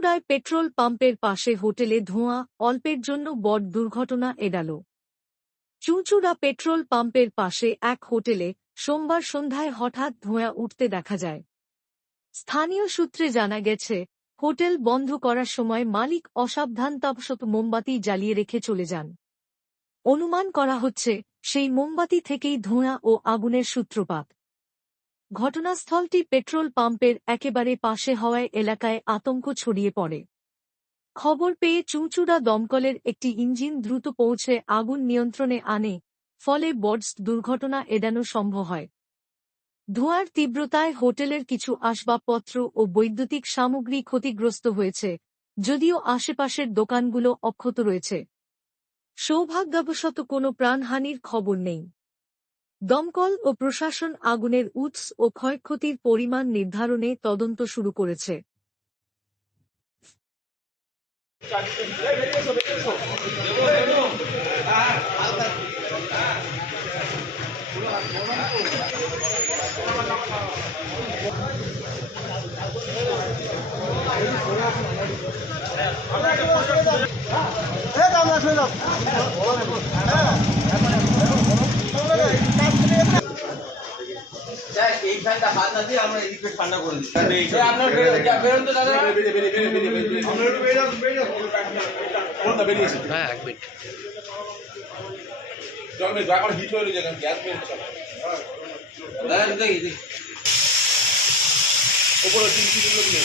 চুঁচুড়ায় petrol পাম্পের পাশে হোটেলে ধোঁয়া, অল্পের জন্য বড় দুর্ঘটনা এড়াল। চুঁচুড়া পেট্রোল পাম্পের পাশে এক হোটেলে সোমবার সন্ধ্যায় হঠাৎ ধোঁয়া উঠতে দেখা যায়। স্থানীয় সূত্রে জানা গেছে, হোটেল বন্ধ করার সময় মালিক অসাবধানতাবশত মোমবাতি জ্বালিয়ে রেখে চলে যান। অনুমান করা হচ্ছে, সেই মোমবাতি থেকেই ধোঁয়া ও আগুনের সূত্রপাত। ঘটনাস্থলটি পেট্রোল পাম্পের একেবারে পাশে হওয়ায় এলাকায় আতঙ্ক ছড়িয়ে পড়ে। খবর পেয়ে চুঁচুড়া দমকলের একটি ইঞ্জিন দ্রুত পৌঁছে আগুন নিয়ন্ত্রণে আনে, ফলে বড় দুর্ঘটনা এড়ানো সম্ভব হয়। ধোঁয়ার তীব্রতায় হোটেলের কিছু আসবাবপত্র ও বৈদ্যুতিক সামগ্রী ক্ষতিগ্রস্ত হয়েছে, যদিও আশেপাশের দোকানগুলো অক্ষত রয়েছে। সৌভাগ্যবশত কোনো প্রাণহানির খবর নেই। দমকল ও প্রশাসন আগুনের উৎস ও ক্ষয়ক্ষতির পরিমাণ নির্ধারণে তদন্ত শুরু করেছে। এই ফ্যানটা হাত না দিয়ে আমরা এদিকে ঠান্ডা করে দিচ্ছি। আপনার বেরোন তো দাদা, হ্যাঁ এক মিনিট হিট হয়ে গেছে গ্যাস বেরোচ্ছে দাদা, দেখি ওপরে 3 কিলো দিয়ে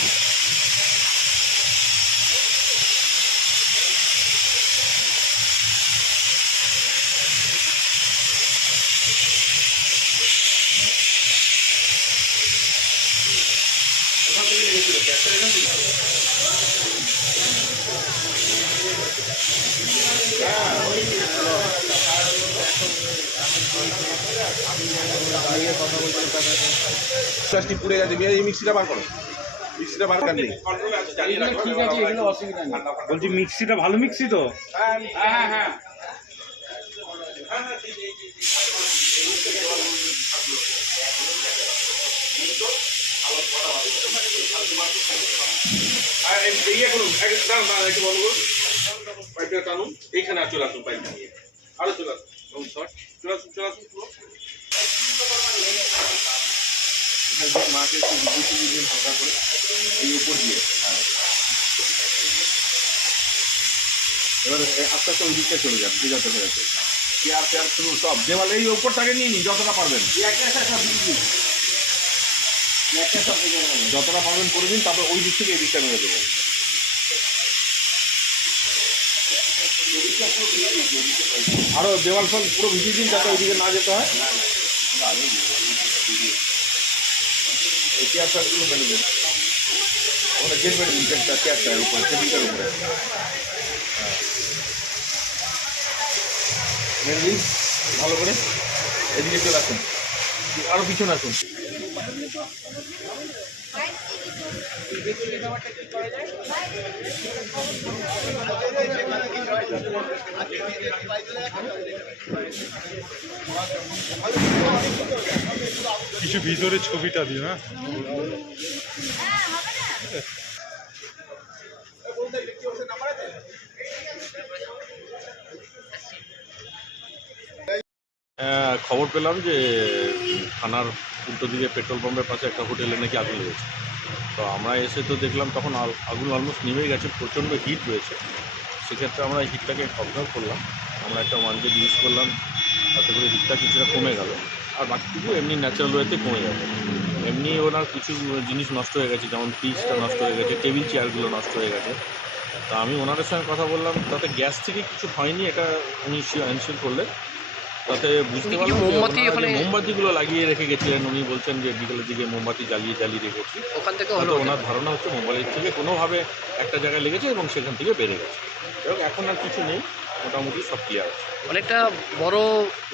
প্লাস্টিক পুড়ে গেছে। এই মিক্সিটা বার করো, মিক্সিটা বার করলে ঠিক আছে, এগুলো অসুবিধা নেই। বলছি মিক্সিটা ভালো মিক্সি তো? হ্যাঁ হ্যাঁ হ্যাঁ ইয়ে করুন, একটু বন্ধ করুন, পাইপটা টানুন, এইখানে আর চলে আসুন, পাইপটা নিয়ে আরো চলে আসুন, চলে আসুন চলে আসুন পুরো মাকে একটু বিদ্যুৎ দিন হালকা করে এই উপর দিয়ে। হ্যাঁ, এবার আস্তে আস্তে ওই দিকটা চলে যান, যত হয়ে যাচ্ছে চেয়ার চেয়ার শুরু সব দেওয়ালে এই ওপরটাকে নিয়ে নিন যতটা পারবেন, যতটা পারবেন করে দিন, তারপর ওই দিক থেকে এই দিকটা মেরে দেবেন। আরো দেওয়াল ফল পুরো ভিজিয়ে দিন যাতে ওইদিকে না যেতে হয়। এই চেয়ার ফ্যারগুলো মেরে দিন, ওটা গেট মেরে দিন, চেয়ারটার উপরে, টেবিলটার উপরে মেরে দিন ভালো করে। এদিকে চলে আসুন, আরো পিছনে আসুন। কিছু ভিতরে ছবিটা দিও না। খবর পেলাম যে থানার উল্টো দিকে পেট্রোল পাম্পের পাশে একটা হোটেলে নাকি আগুন লেগেছে। তো আমরা এসে তো দেখলাম তখন আগুন অলমোস্ট নিভেই গেছে, প্রচণ্ড হিট রয়েছে। সেক্ষেত্রে আমরা হিটটাকে অবজার্ভ করলাম, আমরা একটা 1 গেট ইউজ করলাম, তাতে করে হিটটা কিছুটা কমে গেল। আর বাকিটুকু এমনি ন্যাচারাল ওয়েতে কমে যাবে। এমনি ওনার কিছু জিনিস নষ্ট হয়ে গেছে, যেমন ফ্রিজটা নষ্ট হয়ে গেছে, টেবিল চেয়ারগুলো নষ্ট হয়ে গেছে। তা আমি ওনাদের সঙ্গে কথা বললাম, তাতে গ্যাস থেকে কিছু হয়নি, এটা উনি এনশিওর করলেন। তাতে বুঝতে পারলাম মোমবাতিগুলো লাগিয়ে রেখে গেছিলেন। উনি বলছেন যে বিকেলের দিকে মোমবাতি জ্বালিয়ে রেখেছি, ওখান থেকে হলো ওনার ধারণা হচ্ছে মোমবাতির থেকে কোনোভাবে একটা জায়গায় লেগেছে এবং সেখান থেকে বেড়ে গেছে। এবং এখন আর কিছু নেই, মোটামুটি সব ক্লিয়ার আছে। অনেকটা বড়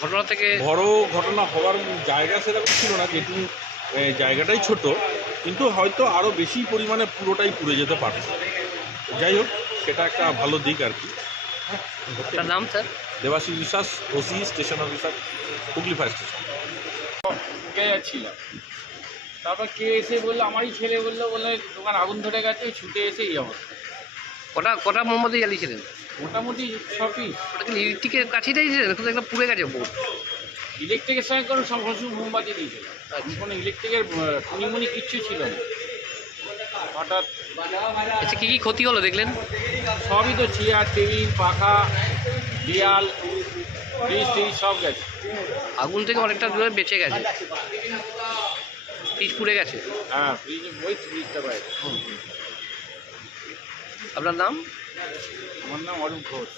ঘটনা থেকে বড় ঘটনা হওয়ার জায়গা সেরকম ছিল না, যেহেতু জায়গাটাই ছোট, কিন্তু হয়তো আরও বেশি পরিমাণে পুরোটাই পুড়ে যেতে পারছে। যাই হোক, সেটা একটা ভালো দিক আর কি। তার নাম স্যার? দেবাশিস বিশ্বাস, OC station officer, Hooghly fire station. ছিলাম তারপর কে এসে বললো, আমারই ছেলে বললো, বলে দোকান আগুন ধরে গেছে, ছুটে এসে এই অবস্থা। কটা মোমবাতি জ্বালিয়েছিলেন? মোটামুটি 6 পিস। ওটা কি ইলেকট্রিকের কাছেই দিয়েছিলেন? কিন্তু একটা পুড়ে গেছে বোর্ড। ইলেকট্রিকের সঙ্গে কোনো সংঘর্ষ মোমবাতি দিয়েছিল, কোনো ইলেকট্রিকের টুনিমুনি কিচ্ছু ছিল না। হঠাৎ আচ্ছা, কী ক্ষতি হলো দেখলেন? সবই তো, চেয়ার, টেবিল, পাখা, দেয়াল, ফ্রিজ টিজ সব গেছে। আগুন থেকে অনেকটা দূরে বেঁচে গেছে, ফ্রিজ পুড়ে গেছে। হ্যাঁ, ফ্রিজটা বাইরে। আপনার নাম? আমার নাম অরূপ ঘোষ।